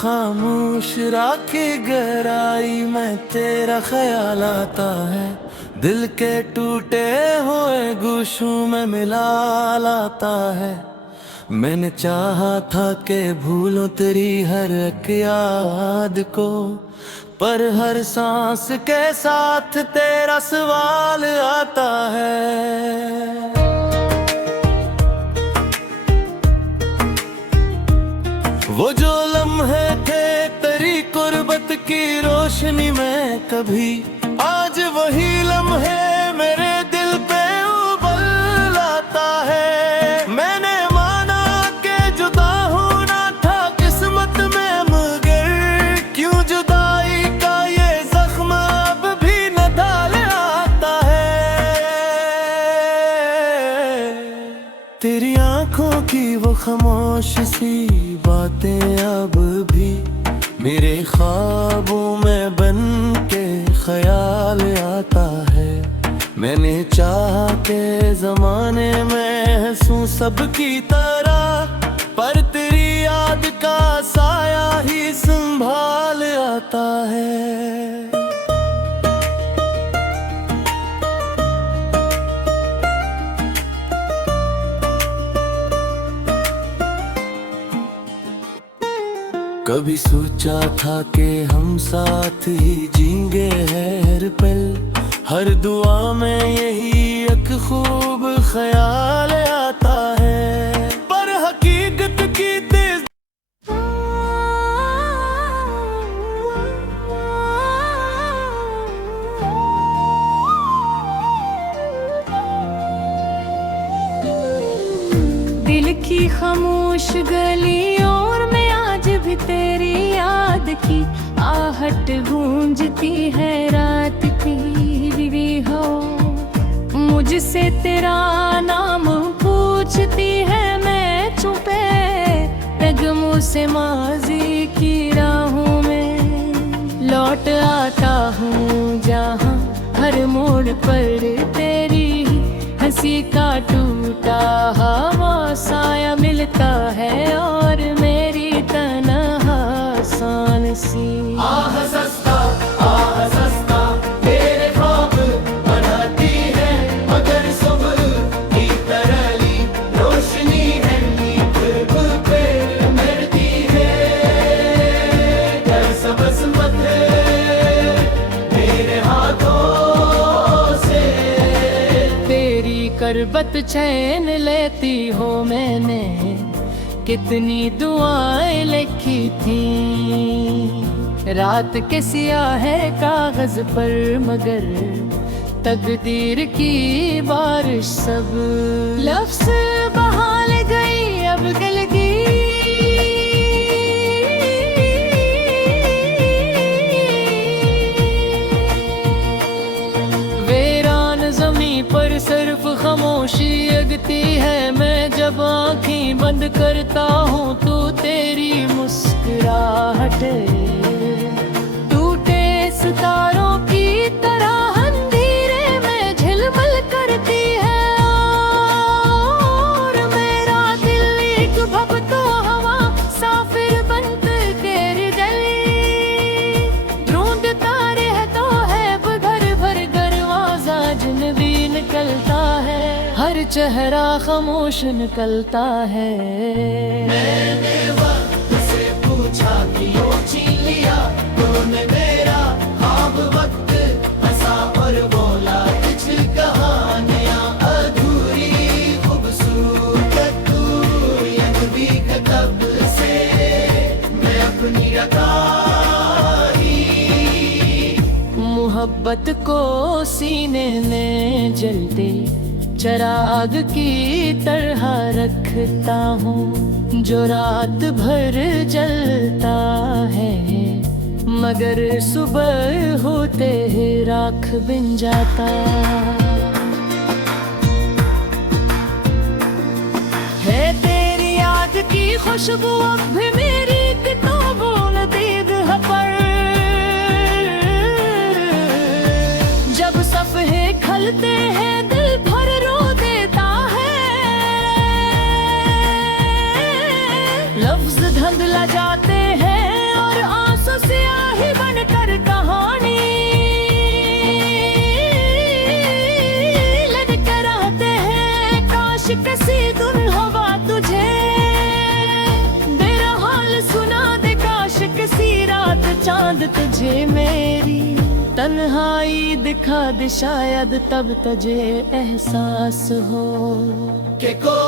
खामोश राखी गहराई में तेरा ख्याल आता है। दिल के टूटे हुए गूशों में मिला लाता है। मैंने चाहा था कि भूलूं तेरी हर एक याद को, पर हर सांस के साथ तेरा सवाल आता है। वो जो लम्हे थे तेरी कुर्बत की रोशनी में कभी, आज वही लम्हे मेरे दिल पे उबल आता है। मैंने माना कि जुदा होना था किस्मत में, मगर क्यों जुदाई का ये जख्म अब भी न ढल आता है। तेरी आंखों की वो खामोश सी बातें अब भी मेरे ख्वाबों में बन के ख्याल आता है। मैंने चाहा के जमाने में हंसूं सबकी तरह, पर तेरी याद का साया ही संभाल आता है। कभी सोचा था कि हम साथ ही जींगे हर पल, हर दुआ में यही एक खूब ख्याल आता है। पर हकीकत की तेज दिल की खामोश गलियों भी तेरी याद की आहट गूंजती है। रात की भी हो मुझसे तेरा नाम पूछती है, मैं छुपे नगमों से माजी की राहों में लौट आता हूँ, जहाँ हर मोड़ पर तेरी हंसी का टूटा हवा साया मिलता है। और मेरी आह सस्ता तेरे ख्वाब बनाती है, मगर सुबह की तरली रोशनी है नींद पे मरती है। कर सबस मत मेरे हाथों से, तेरी करबत चैन लेती हो मैंने कितनी दुआएं लिखी थी। रात के सियाह है कागज पर, मगर तकदीर की बारिश सब लफ्ज़ बहा ले गई अब गलगी। वीरान ज़मीं पर सिर्फ खामोशी जगती है। मैं जब आँखें बंद करता हूँ तो तेरी मुस्कुराहट टूटे सितारों की तरह अंधेरे में झिलमिल करती है। और मेरा दिल एक भपतो हवा साफिर बनकर के गली ढूंढता रहता है। घर भर दरवाजा जिन भी निकलता है, हर चेहरा खामोश निकलता है। मैंने वक्त से पूछा क्यों छीन लिया तूने मेरा ख्वाब, वक्त हंसा और बोला कुछ कहानियां अधूरी खूबसूरत तू भी कब से मैं अपनी रखाई। मोहब्बत को सीने में जलते चराग की तरह रखता हूँ, जो रात भर जलता है, मगर सुबह होते ही राख बन जाता। है तेरी याद की खुशबू अब भी मेरी किताबों नदीद है पर, जब सफ़े खलते हैं दिल भर रो देता है। लफ्ज धुंधला जाते हैं याद तुझे मेरी तन्हाई दिखा दे शायद तब तुझे एहसास हो कि कोई